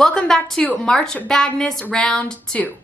Welcome back to March Bag-ness round 2.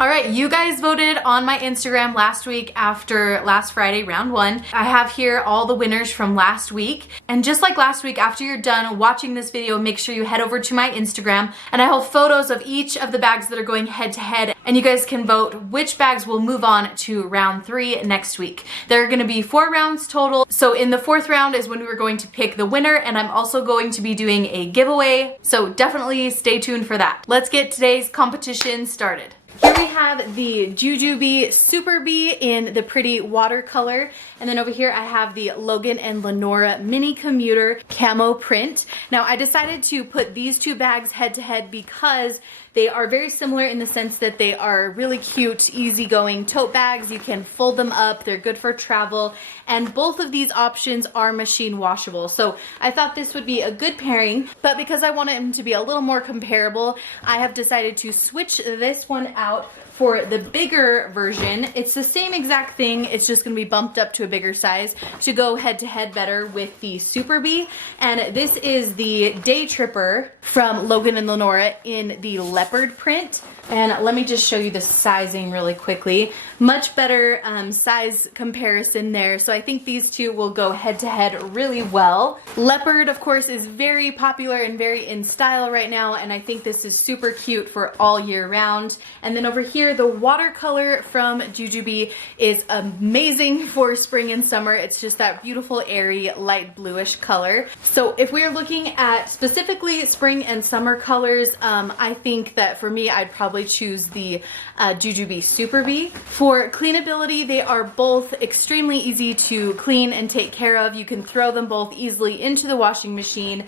Alright, you guys voted on my Instagram last week after last Friday, round 1. I have here all the winners from last week. And just like last week, after you're done watching this video, make sure you head over to my Instagram. And I have photos of each of the bags that are going head to head. And you guys can vote which bags will move on to round 3 next week. There are going to be 4 rounds total. So in the 4th round is when we're going to pick the winner. And I'm also going to be doing a giveaway. So definitely stay tuned for that. Let's get today's competition started. Here we have the Jujube Super Bee in the pretty watercolor. And then over here I have the Logan and Lenora mini commuter camo print. Now I decided to put these 2 bags head to head because they are very similar in the sense that they are really cute, easygoing tote bags. You can fold them up, they're good for travel, and both of these options are machine washable. So I thought this would be a good pairing, but because I wanted them to be a little more comparable, I have decided to switch this one out for the bigger version. It's the same exact thing, it's just gonna be bumped up to a bigger size to go head to head better with the Super Bee. And this is the Day Tripper from Logan and Lenora in the leopard print. And let me just show you the sizing really quickly. Much better size comparison there. So I think these 2 will go head to head really well. Leopard, of course, is very popular and very in style right now. And I think this is super cute for all year round. And then over here, the watercolor from Jujube is amazing for spring and summer. It's just that beautiful, airy, light bluish color. So if we are looking at specifically spring and summer colors, I think that for me, I'd probably choose the Jujube Super Bee. For cleanability, they are both extremely easy to clean and take care of. You can throw them both easily into the washing machine.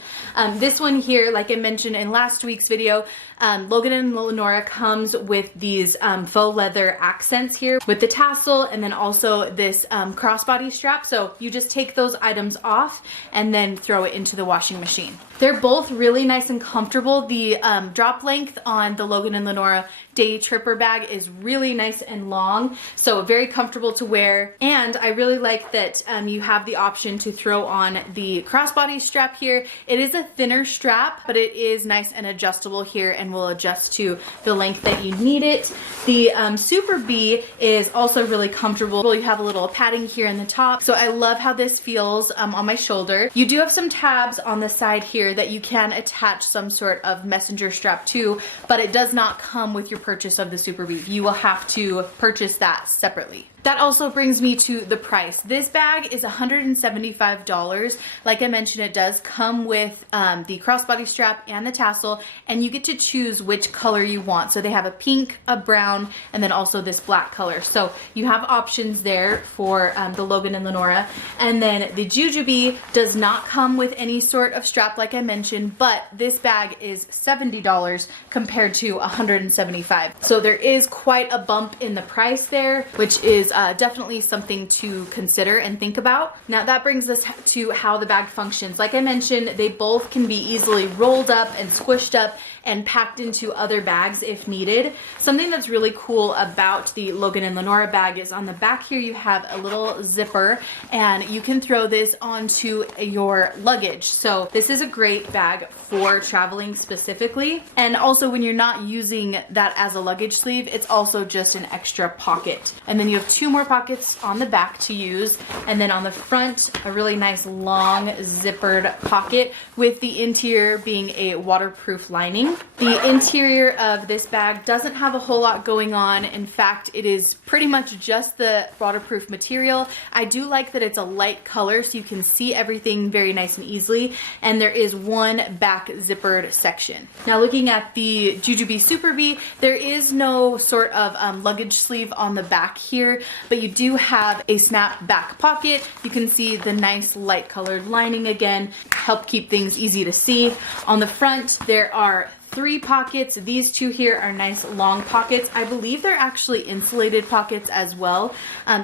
This one here, like I mentioned in last week's video, Logan and Lenora comes with these faux leather accents here with the tassel and then also this crossbody strap. So you just take those items off and then throw it into the washing machine. They're both really nice and comfortable. The drop length on the Logan and Lenora Day Tripper bag is really nice and long, so very comfortable to wear. And I really like that you have the option to throw on the crossbody strap here. It is a thinner strap, but it is nice and adjustable here and will adjust to the length that you need it. The Super Bee is also really comfortable. You have a little padding here in the top, so I love how this feels on my shoulder. You do have some tabs on the side here that you can attach some sort of messenger strap to, but it does not come with your purchase of the Super Bee. You will have to purchase that separately. That also brings me to the price. This bag is $175. Like I mentioned, it does come with the crossbody strap and the tassel, and you get to choose which color you want. So they have a pink, a brown, and then also this black color. So you have options there for the Logan and Lenora. And then the Jujube does not come with any sort of strap like I mentioned, but this bag is $70 compared to $175. So there is quite a bump in the price there, which is definitely something to consider and think about. Now that brings us to how the bag functions. Like I mentioned, they both can be easily rolled up and squished up and packed into other bags if needed. Something that's really cool about the Logan and Lenora bag is on the back here you have a little zipper and you can throw this onto your luggage. So this is a great bag for traveling specifically. And also when you're not using that as a luggage sleeve, it's also just an extra pocket. And then you have 2 more pockets on the back to use. And then on the front, a really nice long zippered pocket with the interior being a waterproof lining. The interior of this bag doesn't have a whole lot going on. In fact, it is pretty much just the waterproof material. I do like that it's a light color so you can see everything very nice and easily. And there is one back zippered section. Now looking at the Jujube Super Bee, there is no sort of luggage sleeve on the back here, but you do have a snap back pocket. You can see the nice light colored lining again, help keep things easy to see. On the front, there are 3 pockets. These two here are nice long pockets. I believe they're actually insulated pockets as well.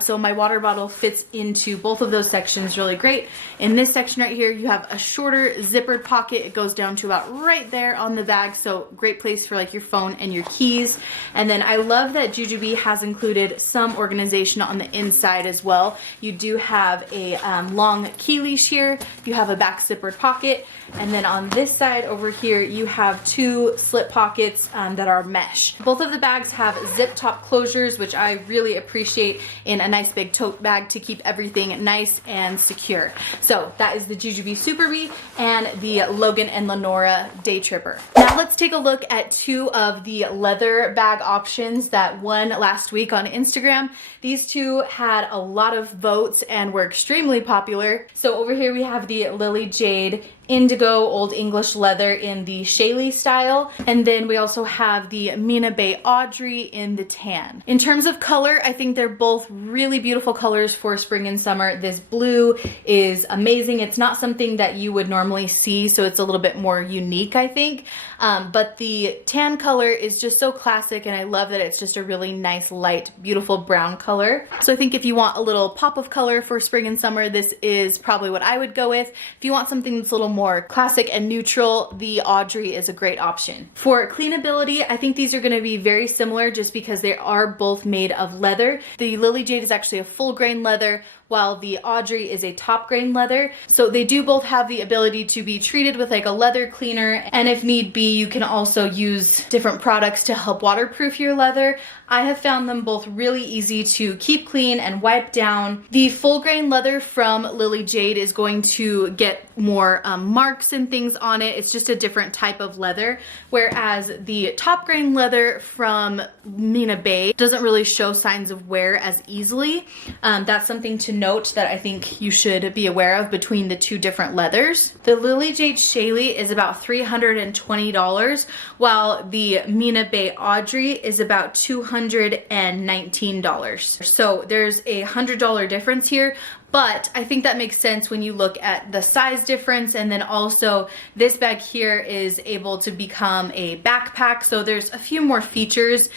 So my water bottle fits into both of those sections really great. In this section right here, you have a shorter zippered pocket. It goes down to about right there on the bag. So great place for like your phone and your keys. And then I love that Jujube has included some organization on the inside as well. You do have a long key leash here. You have a back zippered pocket. And then on this side over here, you have 2 slip pockets that are mesh. Both of the bags have zip top closures, which I really appreciate in a nice big tote bag to keep everything nice and secure. So that is the Jujube Super Bee and the Logan and Lenora Day Tripper. Now let's take a look at 2 of the leather bag options that won last week on Instagram. These 2 had a lot of votes and were extremely popular. So over here we have the Lily Jade Indigo Old English leather in the Shaylee style, and then we also have the Mina Baie Audrey in the tan. In terms of color, I think they're both really beautiful colors for spring and summer. This blue is amazing. It's not something that you would normally see, so it's a little bit more unique, I think. But the tan color is just so classic, and I love that it's just a really nice, light, beautiful brown color. So I think if you want a little pop of color for spring and summer, this is probably what I would go with. If you want something that's a little more classic and neutral, the Audrey is a great option. For cleanability, I think these are going to be very similar just because they are both made of leather. The Lily Jade is actually a full grain leather, while the Audrey is a top grain leather. So they do both have the ability to be treated with like a leather cleaner, and if need be, you can also use different products to help waterproof your leather. I have found them both really easy to keep clean and wipe down. The full grain leather from Lily Jade is going to get more marks and things on it. It's just a different type of leather, whereas the top grain leather from Mina Baie doesn't really show signs of wear as easily. That's something to note that I think you should be aware of between the 2 different leathers. The Lily Jade Shaylee is about $320, while the Mina Baie Audrey is about $219. So there's a $100 difference here. But I think that makes sense when you look at the size difference, and then also this bag here is able to become a backpack. So there's a few more features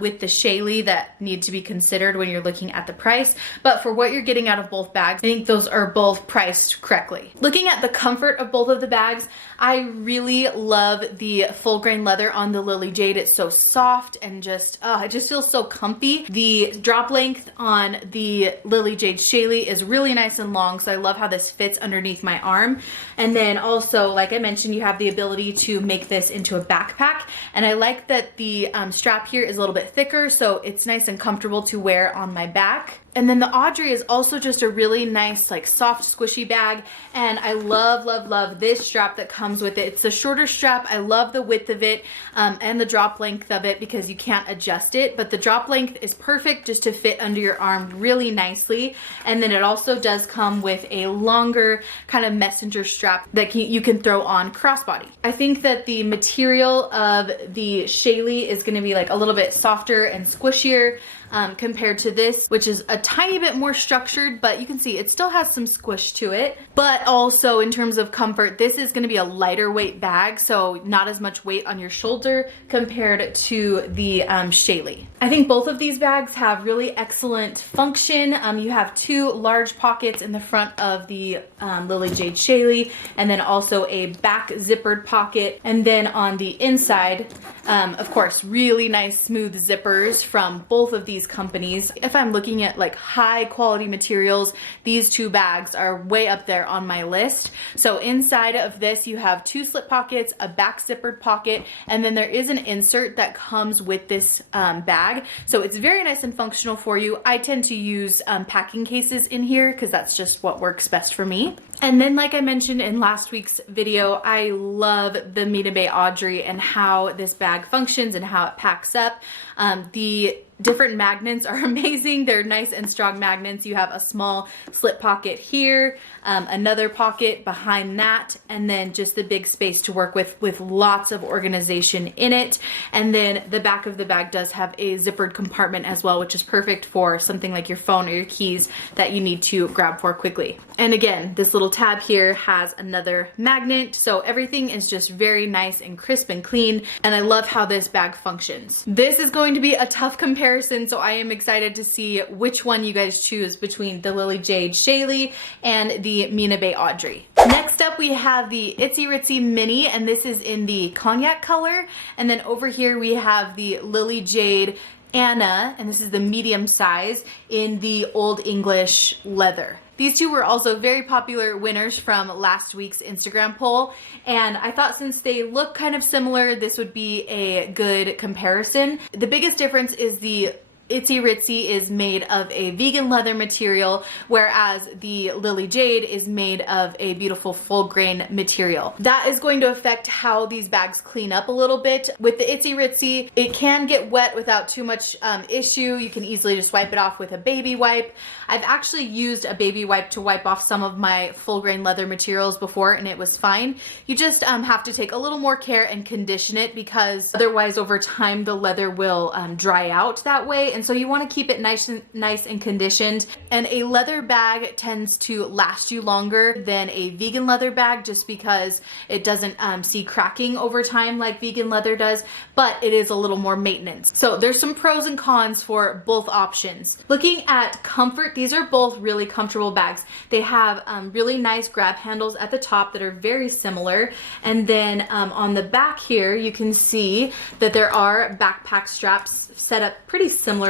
with the Shaylee that need to be considered when you're looking at the price. But for what you're getting out of both bags, I think those are both priced correctly. Looking at the comfort of both of the bags, I really love the full grain leather on the Lily Jade. It's so soft and just, it just feels so comfy. The drop length on the Lily Jade Shaylee is really nice and long, so I love how this fits underneath my arm. And then also, like I mentioned, you have the ability to make this into a backpack, and I like that the strap here is a little bit thicker, so it's nice and comfortable to wear on my back. And then the Audrey is also just a really nice, like soft, squishy bag. And I love, love, love this strap that comes with it. It's the shorter strap. I love the width of it and the drop length of it because you can't adjust it. But the drop length is perfect just to fit under your arm really nicely. And then it also does come with a longer kind of messenger strap that you can throw on crossbody. I think that the material of the Shaylee is going to be like a little bit softer and squishier compared to this, which is a tiny bit more structured, but you can see it still has some squish to it. But also in terms of comfort, this is going to be a lighter weight bag, so not as much weight on your shoulder compared to the Shaylee. I think both of these bags have really excellent function. You have 2 large pockets in the front of the Lily Jade Shaylee, and then also a back zippered pocket. And then on the inside, of course, really nice smooth zippers from both of these companies. If I'm looking at like high quality materials, these 2 bags are way up there on my list. So inside of this, you have 2 slip pockets, a back zippered pocket, and then there is an insert that comes with this bag. So it's very nice and functional for you. I tend to use packing cases in here because that's just what works best for me. And then, like I mentioned in last week's video, I love the Mina Baie Audrey and how this bag functions and how it packs up. The different magnets are amazing. They're nice and strong magnets. You have a small slip pocket here, another pocket behind that, and then just the big space to work with lots of organization in it. And then the back of the bag does have a zippered compartment as well, which is perfect for something like your phone or your keys that you need to grab for quickly. And again, this little tab here has another magnet, so everything is just very nice and crisp and clean, and I love how this bag functions. This is going to be a tough comparison, so I am excited to see which one you guys choose between the Lily Jade Shaylee and the Mina Baie Audrey. Next up we have the Itsy Ritzy Mini, and this is in the cognac color, and then over here we have the Lily Jade Anna, and this is the medium size in the Old English leather. These two were also very popular winners from last week's Instagram poll, and I thought since they look kind of similar, this would be a good comparison. The biggest difference is the Itsy Ritzy is made of a vegan leather material, whereas the Lily Jade is made of a beautiful full grain material. That is going to affect how these bags clean up a little bit. With the Itsy Ritzy, it can get wet without too much issue. You can easily just wipe it off with a baby wipe. I've actually used a baby wipe to wipe off some of my full grain leather materials before, and it was fine. You just have to take a little more care and condition it, because otherwise over time the leather will dry out that way. And so you want to keep it nice and conditioned. And a leather bag tends to last you longer than a vegan leather bag, just because it doesn't see cracking over time like vegan leather does, but it is a little more maintenance. So there's some pros and cons for both options. Looking at comfort, these are both really comfortable bags. They have really nice grab handles at the top that are very similar. And then on the back here, you can see that there are backpack straps set up pretty similarly.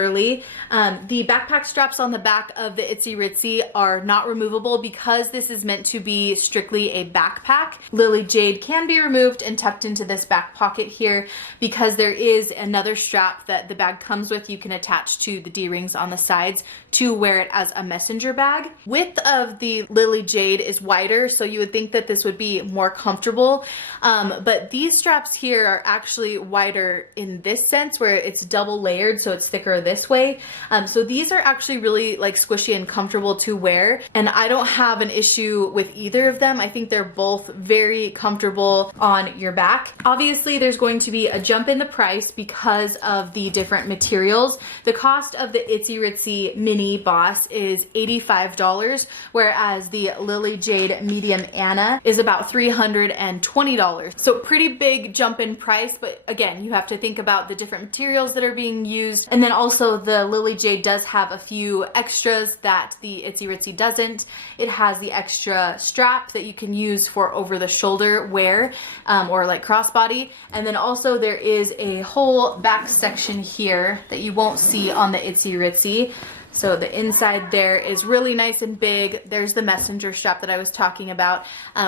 The backpack straps on the back of the Itsy Ritzy are not removable because this is meant to be strictly a backpack. Lily Jade can be removed and tucked into this back pocket here, because there is another strap that the bag comes with. You can attach to the D-rings on the sides to wear it as a messenger bag. Width of the Lily Jade is wider, so you would think that this would be more comfortable, but these straps here are actually wider in this sense, where it's double layered, so it's thicker this way. So these are actually really like squishy and comfortable to wear, and I don't have an issue with either of them. I think they're both very comfortable on your back. Obviously there's going to be a jump in the price because of the different materials. The cost of the Itsy Ritzy Mini Boss is $85, whereas the Lily Jade Medium Anna is about $320. So pretty big jump in price, but again, you have to think about the different materials that are being used. And then also the Lily Jade does have a few extras that the Itsy Ritzy doesn't. It has the extra strap that you can use for over the shoulder wear, or like crossbody. And then also there is a whole back section here that you won't see on the Itsy Ritzy. So the inside there is really nice and big. There's the messenger strap that I was talking about,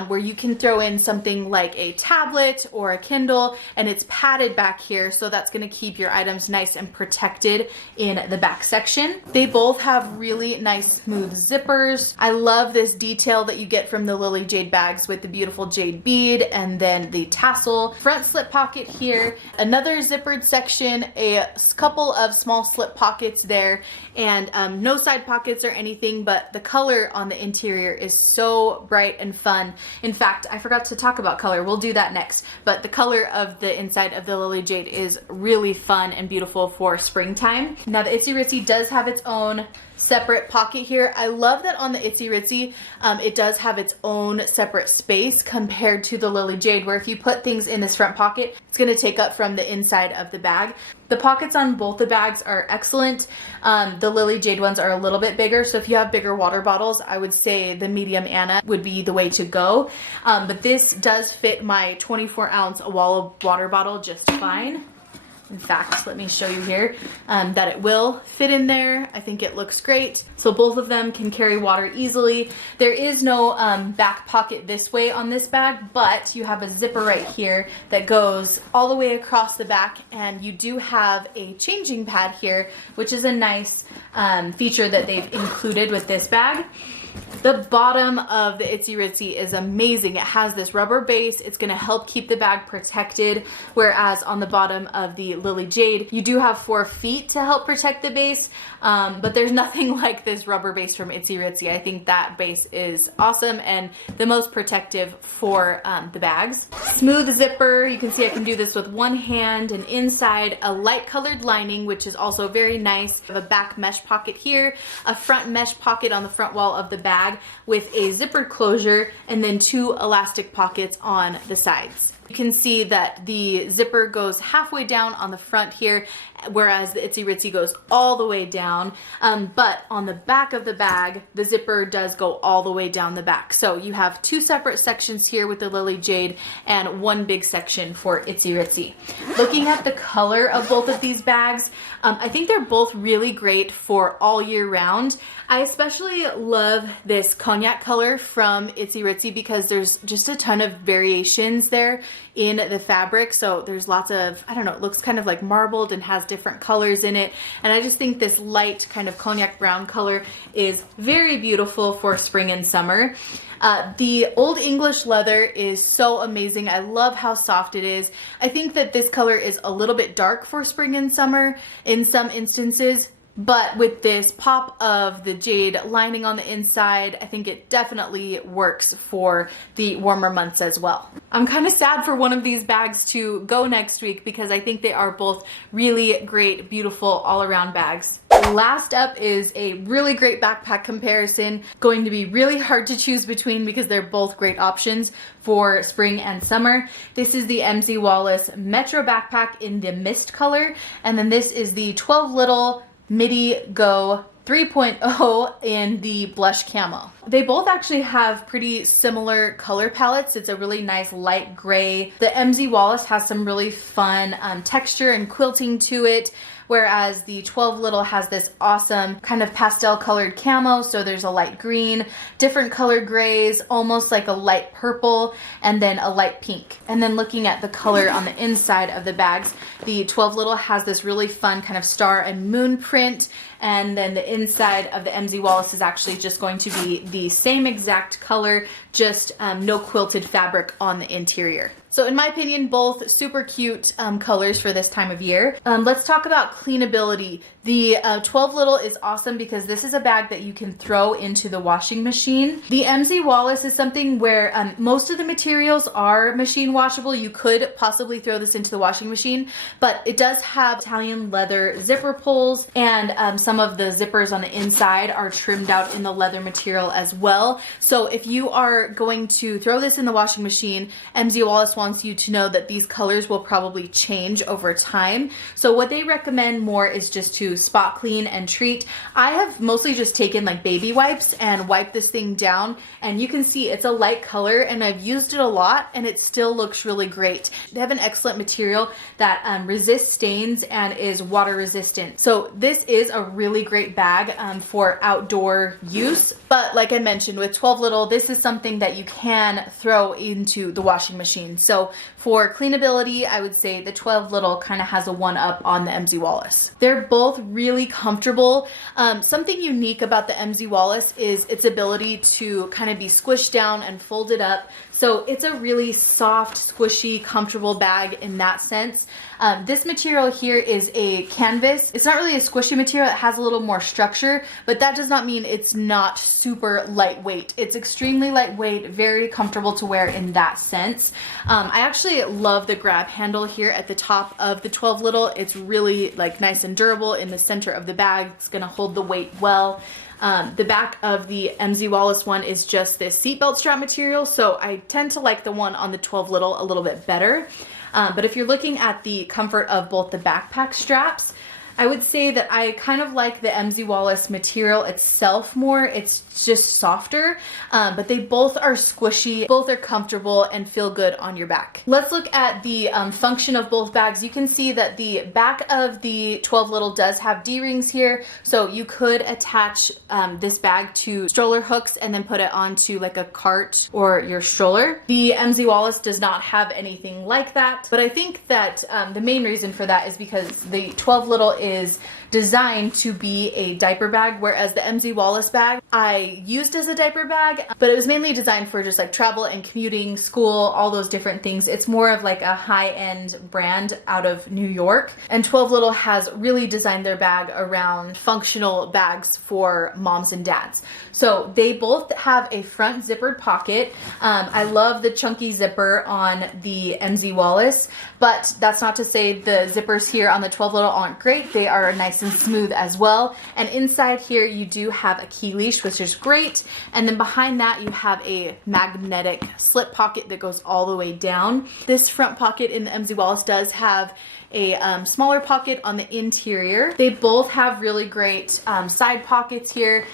where you can throw in something like a tablet or a Kindle, and it's padded back here, so that's going to keep your items nice and protected in the back section. They both have really nice smooth zippers. I love this detail that you get from the Lily Jade bags with the beautiful jade bead and then the tassel. Front slip pocket here, another zippered section, a couple of small slip pockets there, and no side pockets or anything, but the color on the interior is so bright and fun. In fact, I forgot to talk about color. We'll do that next. But the color of the inside of the Lily Jade is really fun and beautiful for springtime. Now the Itsy Ritzy does have its own separate pocket here. I love that on the Itsy Ritzy, it does have its own separate space compared to the Lily Jade, where if you put things in this front pocket, it's going to take up from the inside of the bag. The pockets on both the bags are excellent. The Lily Jade ones are a little bit bigger, so if you have bigger water bottles, I would say the medium Anna would be the way to go. But this does fit my 24-ounce Awala water bottle just fine. In fact, let me show you here that it will fit in there. I think it looks great. So both of them can carry water easily. There is no back pocket this way on this bag, but you have a zipper right here that goes all the way across the back, and you do have a changing pad here, which is a nice feature that they've included with this bag. The bottom of the Itsy Ritzy is amazing. It has this rubber base. It's gonna help keep the bag protected, whereas on the bottom of the Lily Jade, you do have 4 feet to help protect the base, but there's nothing like this rubber base from Itsy Ritzy. I think that base is awesome and the most protective for the bags. Smooth zipper. You can see I can do this with one hand, and inside a light colored lining, which is also very nice. I have a back mesh pocket here, a front mesh pocket on the front wall of the bag with a zippered closure, and then 2 elastic pockets on the sides. You can see that the zipper goes halfway down on the front here, whereas the Itsy Ritzy goes all the way down. But on the back of the bag, the zipper does go all the way down the back. So you have 2 separate sections here with the Lily Jade and 1 big section for Itsy Ritzy. Looking at the color of both of these bags, I think they're both really great for all year round. I especially love this cognac color from Itsy Ritzy because there's just a ton of variations there in the fabric. So there's lots of, I don't know, it looks kind of like marbled and has different colors in it. And I just think this light kind of cognac brown color is very beautiful for spring and summer. The Old English leather is so amazing. I love how soft it is. I think that this color is a little bit dark for spring and summer in some instances, but with this pop of the jade lining on the inside, I think it definitely works for the warmer months as well. I'm kind of sad for one of these bags to go next week because I think they are both really great, beautiful all-around bags. Last up is a really great backpack comparison. Going to be really hard to choose between because they're both great options for spring and summer. This is the MZ Wallace Metro backpack in the mist color, and then this is the 12 Little Midi Go 3.0 in the blush camo. They both actually have pretty similar color palettes. It's a really nice light gray. The MZ Wallace has some really fun texture and quilting to it, whereas the 12 Little has this awesome kind of pastel colored camo. So there's a light green, different colored grays, almost like a light purple, and then a light pink. And then looking at the color on the inside of the bags, the 12 Little has this really fun kind of star and moon print, and then the inside of the MZ Wallace is actually just going to be the same exact color, just no quilted fabric on the interior. So in my opinion, both super cute colors for this time of year. Let's talk about cleanability. The 12 Little is awesome because this is a bag that you can throw into the washing machine. The MZ Wallace is something where most of the materials are machine washable. You could possibly throw this into the washing machine, but it does have Italian leather zipper pulls, and some of the zippers on the inside are trimmed out in the leather material as well. So if you are going to throw this in the washing machine, MZ Wallace wants you to know that these colors will probably change over time. So what they recommend more is just to spot clean and treat. I have mostly just taken like baby wipes and wiped this thing down, and you can see it's a light color, and I've used it a lot and it still looks really great. They have an excellent material that resists stains and is water resistant. So this is a really great bag for outdoor use. But like I mentioned, with 12 Little, this is something that you can throw into the washing machine. So for cleanability, I would say the 12 Little kind of has a one-up on the MZ Wallace. They're both really comfortable. Something unique about the MZ Wallace is its ability to kind of be squished down and folded up. So it's a really soft, squishy, comfortable bag in that sense. This material here is a canvas. It's not really a squishy material. It has a little more structure, but that does not mean it's not super lightweight. It's extremely lightweight, very comfortable to wear in that sense. I actually love the grab handle here at the top of the 12 Little. It's really like nice and durable in the center of the bag. It's gonna hold the weight well. The back of the MZ Wallace one is just this seatbelt strap material, so I tend to like the one on the 12 Little a little bit better. But if you're looking at the comfort of both the backpack straps, I would say that I kind of like the MZ Wallace material itself more. It's just softer, but they both are squishy, both are comfortable and feel good on your back. Let's look at the function of both bags. You can see that the back of the 12 Little does have D-rings here, so you could attach this bag to stroller hooks and then put it onto like a cart or your stroller. The MZ Wallace does not have anything like that, but I think that the main reason for that is because the 12 Little is designed to be a diaper bag, whereas the MZ Wallace bag I used as a diaper bag, but it was mainly designed for just like travel and commuting, school, all those different things. It's more of like a high-end brand out of New York, and 12 Little has really designed their bag around functional bags for moms and dads. So they both have a front zippered pocket. I love the chunky zipper on the MZ Wallace, but that's not to say the zippers here on the 12 Little aren't great. They are nice and smooth as well. And inside here you do have a key leash, which is great. And then behind that you have a magnetic slip pocket that goes all the way down. This front pocket in the MZ Wallace does have a smaller pocket on the interior. They both have really great side pockets here.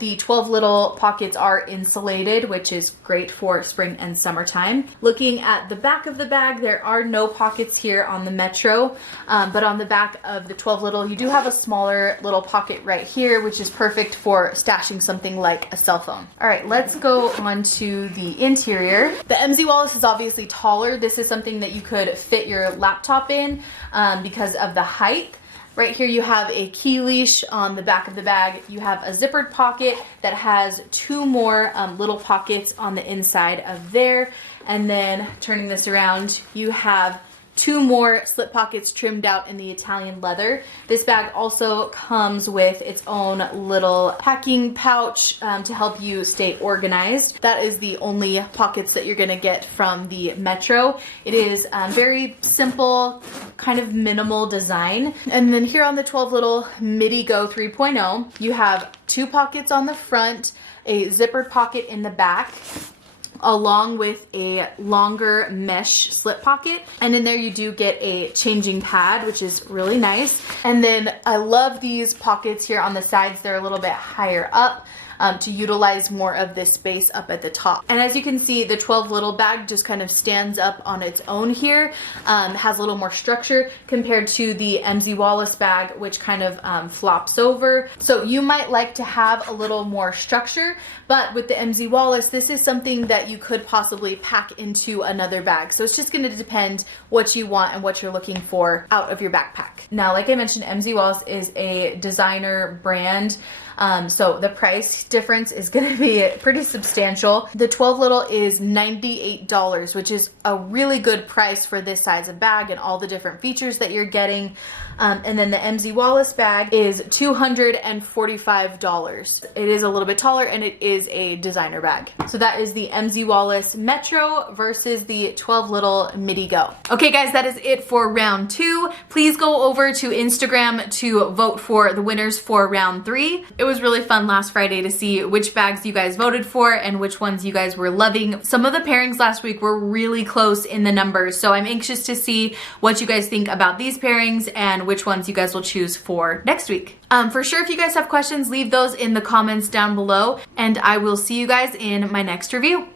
The 12 Little pockets are insulated, which is great for spring and summertime. Looking at the back of the bag, there are no pockets here on the Metro, but on the back of the 12 Little, you do have a smaller little pocket right here, which is perfect for stashing something like a cell phone. All right, let's go on to the interior. The MZ Wallace is obviously taller. This is something that you could fit your laptop in because of the height. Right here you have a key leash on the back of the bag. You have a zippered pocket that has two more little pockets on the inside of there. And then turning this around, you have two more slip pockets trimmed out in the Italian leather. This bag also comes with its own little packing pouch to help you stay organized. That is the only pockets that you're gonna get from the Metro. It is very simple, kind of minimal design. And then here on the 12 Little Midi Go 3.0, you have two pockets on the front, a zippered pocket in the back, along with a longer mesh slip pocket. And in there you do get a changing pad, which is really nice. And then I love these pockets here on the sides. They're a little bit higher up to utilize more of this space up at the top. And as you can see, the 12 Little bag just kind of stands up on its own here, has a little more structure compared to the MZ Wallace bag, which kind of flops over. So you might like to have a little more structure, but with the MZ Wallace, this is something that you could possibly pack into another bag. So it's just gonna depend what you want and what you're looking for out of your backpack. Now, like I mentioned, MZ Wallace is a designer brand. So the price difference is going to be pretty substantial. The 12 Little is $98, which is a really good price for this size of bag and all the different features that you're getting. And then the MZ Wallace bag is $245. It is a little bit taller and it is a designer bag. So that is the MZ Wallace Metro versus the 12 Little Midi Go. Okay guys, that is it for round 2. Please go over to Instagram to vote for the winners for round 3. It was really fun last Friday to see which bags you guys voted for and which ones you guys were loving. Some of the pairings last week were really close in the numbers, so I'm anxious to see what you guys think about these pairings and which ones you guys will choose for next week. For sure, if you guys have questions, leave those in the comments down below, and I will see you guys in my next review.